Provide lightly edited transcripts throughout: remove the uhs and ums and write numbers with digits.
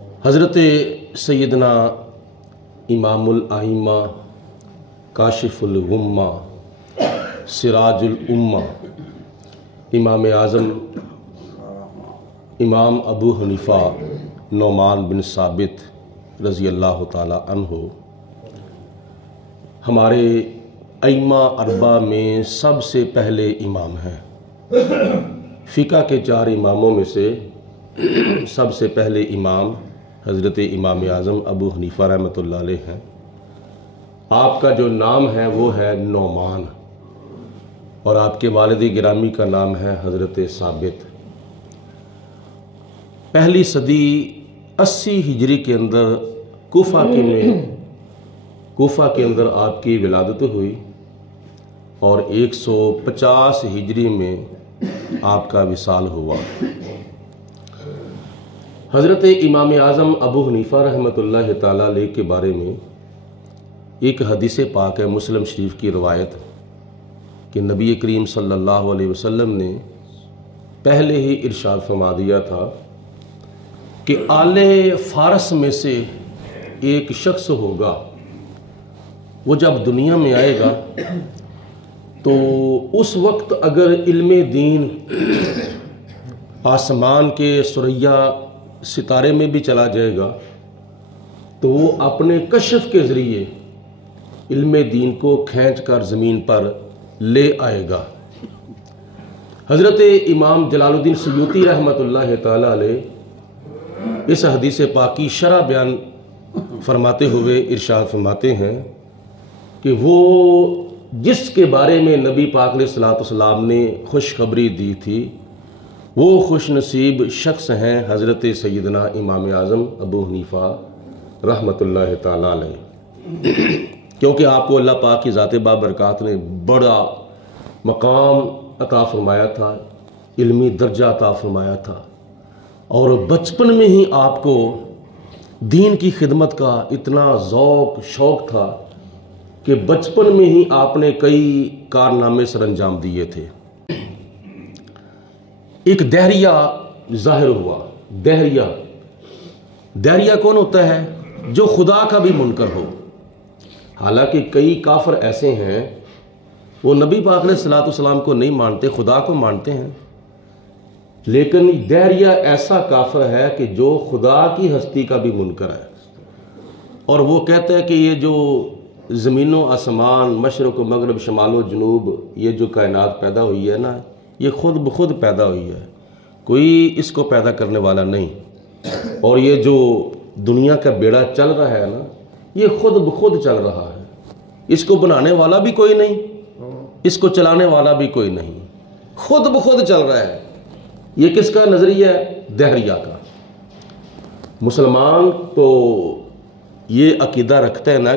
حضرت سیدنا امام الائمہ کاشف الغمہ سراج الامہ امام اعظم امام ابو حنیفہ نعمان بن ثابت رضی اللہ تعالی عنہ ہمارے ائمہ اربعہ میں سب سے پہلے امام ہیں۔ فقہ کے 4 اماموں میں سے سب سے پہلے امام حضرت امام اعظم ابو حنیفہ رحمۃ اللہ علیہ ہیں۔ آپ کا جو نام ہے وہ ہے نعمان، اور آپ کے والد گرامی کا نام ہے حضرت ثابت۔ پہلی صدی 80 ہجری کے اندر کوفہ کے اندر آپ کی ولادت ہوئی، اور 150 ہجری میں آپ کا وصال ہوا۔ حضرت امام اعظم ابو حنیفہ رحمۃ اللہ تعالیٰ علیہ کے بارے میں ایک حدیث پاک ہے، مسلم شریف کی روایت، کہ نبی کریم صلی اللہ علیہ وسلم نے پہلے ہی ارشاد فرما دیا تھا کہ آل فارس میں سے ایک شخص ہوگا، وہ جب دنیا میں آئے گا تو اس وقت اگر علم دین آسمان کے ثریا ستارے میں بھی چلا جائے گا تو وہ اپنے کشف کے ذریعے علم دین کو کھینچ کر زمین پر لے آئے گا۔ حضرت امام جلال الدین سیوطی رحمۃ اللہ تعالی علیہ اس حدیث پاک کی شرح بیان فرماتے ہوئے ارشاد فرماتے ہیں کہ وہ جس کے بارے میں نبی پاک علیہ الصلوۃ والسلام نے خوشخبری دی تھی وہ خوش نصیب شخص ہیں حضرت سیدنا امام اعظم ابو حنیفہ رحمۃ اللہ تعالی علیہ، کیونکہ آپ کو اللہ پاک کی ذات بابرکات نے بڑا مقام عطا فرمایا تھا، علمی درجہ عطا فرمایا تھا، اور بچپن میں ہی آپ کو دین کی خدمت کا اتنا ذوق شوق تھا کہ بچپن میں ہی آپ نے کئی کارنامے سر انجام دیے تھے۔ ایک دہریہ ظاہر ہوا۔ دہریہ کون ہوتا ہے؟ جو خدا کا بھی منکر ہو۔ حالانکہ کئی کافر ایسے ہیں وہ نبی پاک علیہ الصلوۃ والسلام کو نہیں مانتے، خدا کو مانتے ہیں، لیکن دہریہ ایسا کافر ہے کہ جو خدا کی ہستی کا بھی منکر ہے، اور وہ کہتا ہے کہ یہ جو زمین و آسمان، مشرق و مغرب، شمال و جنوب، یہ جو کائنات پیدا ہوئی ہے نا، یہ خود بخود پیدا ہوئی ہے، کوئی اس کو پیدا کرنے والا نہیں، اور یہ جو دنیا کا بیڑا چل رہا ہے نا، یہ خود بخود چل رہا ہے، اس کو بنانے والا بھی کوئی نہیں، اس کو چلانے والا بھی کوئی نہیں، خود بخود چل رہا ہے۔ یہ کس کا نظریہ ہے؟ دہریہ کا۔ مسلمان تو یہ عقیدہ رکھتا ہے نا،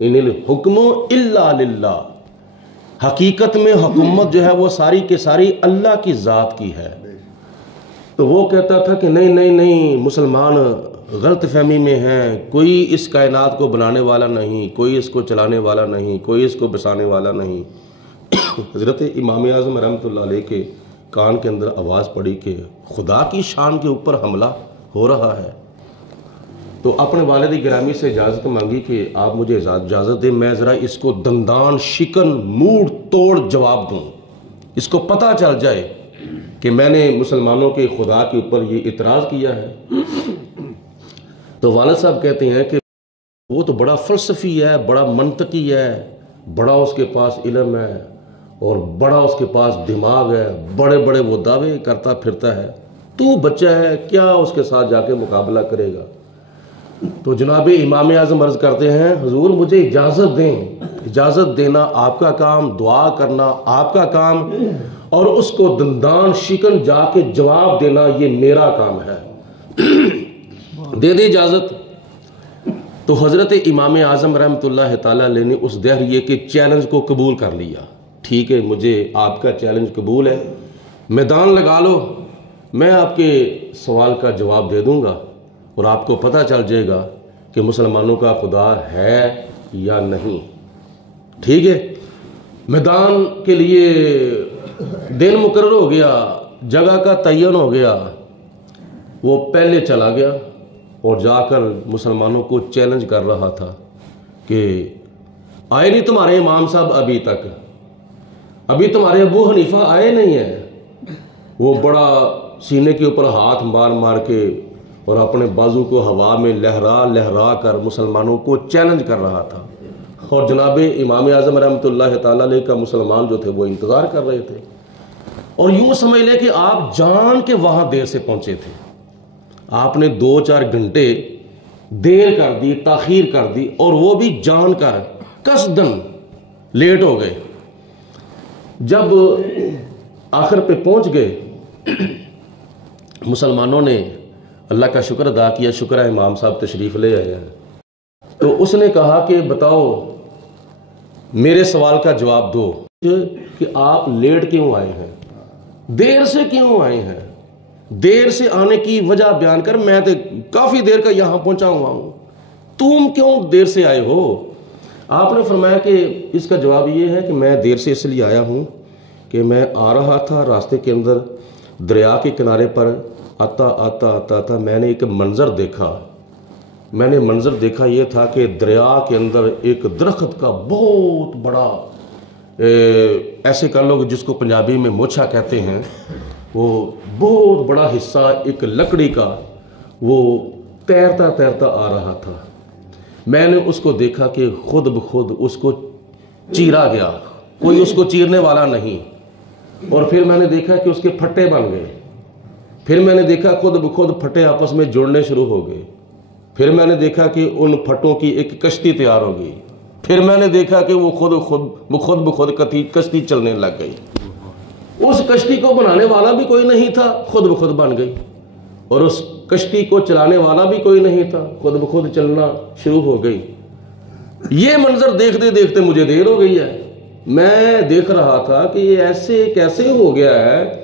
ان الحکم الا للہ، حقیقت میں حکومت جو ہے وہ ساری کے ساری اللہ کی ذات کی ہے۔ تو وہ کہتا تھا کہ نہیں مسلمان غلط فہمی میں ہیں، کوئی اس کائنات کو بنانے والا نہیں، کوئی اس کو چلانے والا نہیں، کوئی اس کو بسانے والا نہیں۔ حضرت امام اعظم رحمۃ اللہ علیہ کے کان کے اندر آواز پڑی کہ خدا کی شان کے اوپر حملہ ہو رہا ہے، تو اپنے والد گرامی سے اجازت مانگی کہ آپ مجھے اجازت دیں، میں ذرا اس کو دندان شکن موڑ توڑ جواب دوں، اس کو پتہ چل جائے کہ میں نے مسلمانوں کے خدا کے اوپر یہ اعتراض کیا ہے۔ تو والد صاحب کہتے ہیں کہ وہ تو بڑا فلسفی ہے، بڑا منطقی ہے، بڑا اس کے پاس علم ہے، اور بڑا اس کے پاس دماغ ہے، بڑے بڑے وہ دعوے کرتا پھرتا ہے، تو بچہ ہے، کیا اس کے ساتھ جا کے مقابلہ کرے گا؟ تو جناب امام اعظم عرض کرتے ہیں، حضور مجھے اجازت دیں، اجازت دینا آپ کا کام، دعا کرنا آپ کا کام، اور اس کو دندان شکن جا کے جواب دینا یہ میرا کام ہے، دے دے اجازت۔ تو حضرت امام اعظم رحمۃ اللہ تعالیٰ علیہ نے اس دہریے کے چیلنج کو قبول کر لیا۔ ٹھیک ہے، مجھے آپ کا چیلنج قبول ہے، میدان لگا لو، میں آپ کے سوال کا جواب دے دوں گا، اور آپ کو پتہ چل جائے گا کہ مسلمانوں کا خدا ہے یا نہیں۔ ٹھیک ہے، میدان کے لیے دن مقرر ہو گیا، جگہ کا تعین ہو گیا، وہ پہلے چلا گیا، اور جا کر مسلمانوں کو چیلنج کر رہا تھا کہ آئے نہیں تمہارے امام صاحب ابھی تک، ابھی تمہارے ابو حنیفہ آئے نہیں ہیں۔ وہ بڑا سینے کے اوپر ہاتھ مار مار کے اور اپنے بازو کو ہوا میں لہرا لہرا کر مسلمانوں کو چیلنج کر رہا تھا، اور جناب امام اعظم رحمۃ اللہ تعالیٰ علیہ کا مسلمان جو تھے وہ انتظار کر رہے تھے۔ اور یوں سمجھ لے کہ آپ جان کے وہاں دیر سے پہنچے تھے، آپ نے 2-4 گھنٹے دیر کر دی، تاخیر کر دی، اور وہ بھی جان کر قصدن لیٹ ہو گئے۔ جب آخر پہ پہنچ گئے، مسلمانوں نے اللہ کا شکر ادا کیا، شکر ہے امام صاحب تشریف لے آئے ہیں۔ تو اس نے کہا کہ بتاؤ میرے سوال کا جواب دو کہ آپ لیٹ کیوں آئے ہیں، دیر سے کیوں آئے ہیں، دیر سے آنے کی وجہ بیان کر، میں تو کافی دیر کا یہاں پہنچا ہوا ہوں، تم کیوں دیر سے آئے ہو؟ آپ نے فرمایا کہ اس کا جواب یہ ہے کہ میں دیر سے اس لیے آیا ہوں کہ میں آ رہا تھا، راستے کے اندر دریا کے کنارے پر آتا میں نے ایک منظر دیکھا۔ میں نے منظر دیکھا یہ تھا کہ دریا کے اندر ایک درخت کا بہت بڑا، ایسے کر لوگ جس کو پنجابی میں موچھا کہتے ہیں، وہ بہت بڑا حصہ ایک لکڑی کا وہ تیرتا تیرتا آ رہا تھا۔ میں نے اس کو دیکھا کہ خود بخود اس کو چیرا گیا، کوئی اس کو چیرنے والا نہیں، اور پھر میں نے دیکھا کہ اس کے پھٹے بن گئے، پھر میں نے دیکھا خود بخود پھٹے آپس میں جڑنے شروع ہو گئے، پھر میں نے دیکھا کہ ان پھٹوں کی ایک کشتی تیار ہو گئی، پھر میں نے دیکھا کہ وہ خود بخود کشتی چلنے لگ گئی۔ اس کشتی کو بنانے والا بھی کوئی نہیں تھا، خود بخود بن گئی، اور اس کشتی کو چلانے والا بھی کوئی نہیں تھا، خود بخود چلنا شروع ہو گئی۔ یہ منظر دیکھتے دیکھتے مجھے دیر ہو گئی ہے، میں دیکھ رہا تھا کہ یہ ایسے کیسے ہو گیا ہے،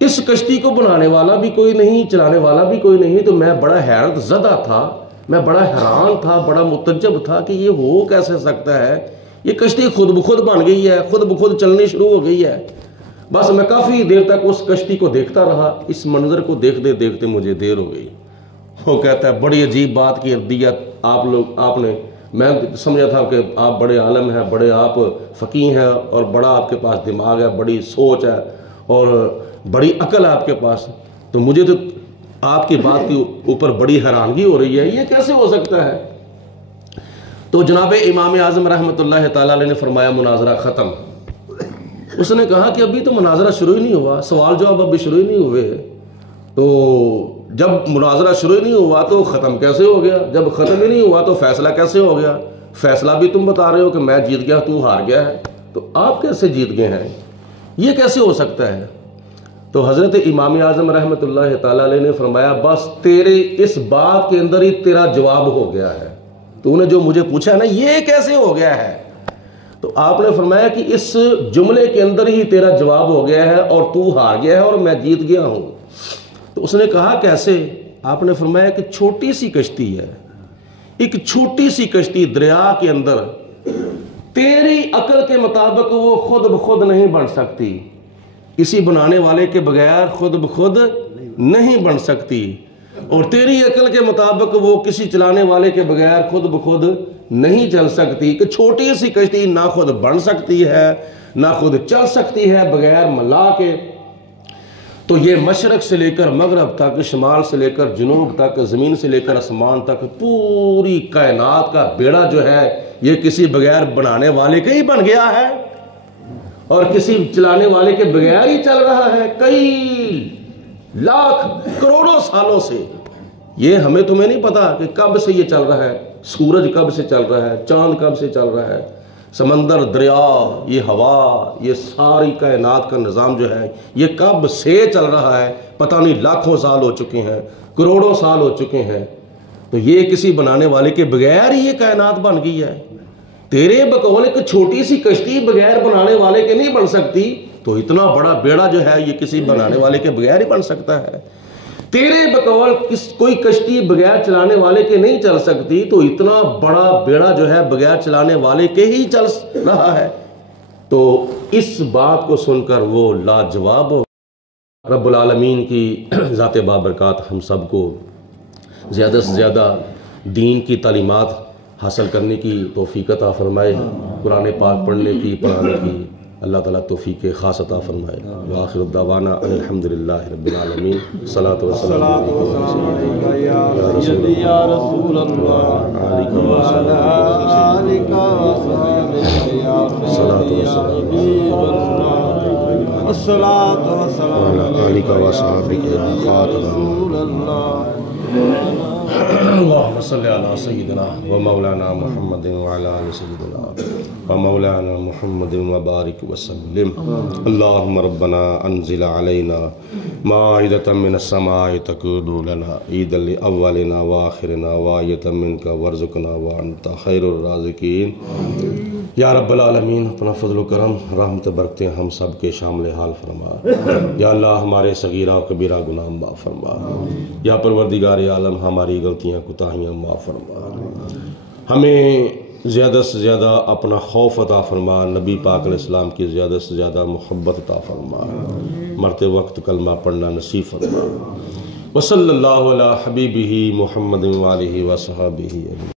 اس کشتی کو بنانے والا بھی کوئی نہیں، چلانے والا بھی کوئی نہیں۔ تو میں بڑا حیرت زدہ تھا، میں بڑا حیران تھا، بڑا متعجب تھا کہ یہ ہو کیسے سکتا ہے، یہ کشتی خود بخود بن گئی ہے، خود بخود چلنی شروع ہو گئی ہے۔ بس میں کافی دیر تک اس کشتی کو دیکھتا رہا، اس منظر کو دیکھتے دیکھتے مجھے دیر ہو گئی۔ وہ کہتا ہے بڑی عجیب بات کی ردیت آپ نے، میں سمجھا تھا کہ آپ بڑے عالم ہیں، بڑے آپ فقیہ ہیں، اور بڑا آپ کے پاس دماغ ہے، بڑی سوچ ہے، اور بڑی عقل ہے آپ کے پاس، تو مجھے تو آپ کی بات کے اوپر بڑی حیرانگی ہو رہی ہے، یہ کیسے ہو سکتا ہے؟ تو جناب امام اعظم رحمۃ اللہ تعالیٰ علیہ نے فرمایا مناظرہ ختم۔ اس نے کہا کہ ابھی تو مناظرہ شروع ہی نہیں ہوا، سوال جواب ابھی شروع ہی نہیں ہوئے، تو جب مناظرہ شروع ہی نہیں ہوا تو ختم کیسے ہو گیا؟ جب ختم ہی نہیں ہوا تو فیصلہ کیسے ہو گیا؟ فیصلہ بھی تم بتا رہے ہو کہ میں جیت گیا، تو ہار گیا ہے، تو آپ کیسے جیت گئے ہیں؟ یہ کیسے ہو سکتا ہے؟ تو حضرت امام اعظم رحمۃ اللہ تعالیٰ علیہ نے فرمایا بس تیرے اس بات کے اندر ہی تیرا جواب ہو گیا ہے، تو نے جو مجھے پوچھا ہے نا یہ کیسے ہو گیا ہے، تو آپ نے فرمایا کہ اس جملے کے اندر ہی تیرا جواب ہو گیا ہے، اور تو ہار گیا ہے اور میں جیت گیا ہوں۔ تو اس نے کہا کیسے؟ آپ نے فرمایا کہ چھوٹی سی کشتی ہے، ایک چھوٹی سی کشتی دریا کے اندر، تیری عقل کے مطابق وہ خود بخود نہیں بن سکتی، کسی بنانے والے کے بغیر خود بخود نہیں بن سکتی، اور تیری عقل کے مطابق وہ کسی چلانے والے کے بغیر خود بخود نہیں چل سکتی، کہ چھوٹی سی کشتی نہ خود بن سکتی ہے نہ خود چل سکتی ہے بغیر ملا کے۔ تو یہ مشرق سے لے کر مغرب تک، شمال سے لے کر جنوب تک، زمین سے لے کر آسمان تک، پوری کائنات کا بیڑا جو ہے یہ کسی بغیر بنانے والے کا ہی بن گیا ہے، اور کسی چلانے والے کے بغیر ہی چل رہا ہے کئی لاکھ کروڑوں سالوں سے۔ یہ ہمیں تمہیں نہیں پتا کہ کب سے یہ چل رہا ہے، سورج کب سے چل رہا ہے، چاند کب سے چل رہا ہے، سمندر، دریا، یہ ہوا، یہ ساری کائنات کا نظام جو ہے یہ کب سے چل رہا ہے، پتہ نہیں لاکھوں سال ہو چکے ہیں، کروڑوں سال ہو چکے ہیں، تو یہ کسی بنانے والے کے بغیر ہی یہ کائنات بن گئی ہے۔ تیرے بقول ایک چھوٹی سی کشتی بغیر بنانے والے کے نہیں بن سکتی، تو اتنا بڑا بیڑا جو ہے یہ کسی بنانے والے کے بغیر ہی بن سکتا ہے۔ تیرے بقول کوئی کشتی بغیر چلانے والے کے نہیں چل سکتی، تو اتنا بڑا بیڑا جو ہے بغیر چلانے والے کے ہی چل رہا ہے۔ تو اس بات کو سن کر وہ لاجواب ہو۔ رب العالمین کی ذات بابرکات ہم سب کو زیادہ سے زیادہ دین کی تعلیمات حاصل کرنے کی توفیق عطا فرمائے، قرآن پاک پڑھنے کی، پڑھانے کی اللہ تعالیٰ توفیق خاص عطا فرمائے۔ وآخر الدعوانا الحمدللہ رب العالمین۔ صلاۃ و سلام یا رسول اللہ وعلی آلک وصحبک یا خیر حبیب اللہ، الصلاۃ والسلام علیک یا سیدی رسول اللہ۔ اللهم صل على سيدنا ومولانا محمد وعلى آل سيدنا ومولانا محمد وبارك وسلم۔ اللهم ربنا انزل علينا مائدة من السماء تكون لنا عيدا لأولنا وآخرنا وآية منك وارزقنا وأنت خير الرازقين۔ یا رب العالمین اپنا فضل و کرم رحمت برکتیں ہم سب کے شامل حال فرما۔ یا اللہ ہمارے صغیرہ و کبیرہ گناہ معاف فرما۔ یا پروردگار عالم ہماری غلطیاں کوتاہیاں معاف فرما۔ ہمیں زیادہ سے زیادہ اپنا خوف عطا فرما، نبی پاک علیہ السلام کی زیادہ سے زیادہ محبت عطا فرما، مرتے وقت کلمہ پڑھنا نصیب فرما۔ وصلی اللہ علی حبیبہ محمد وآلہ وصحبہ اجمعین۔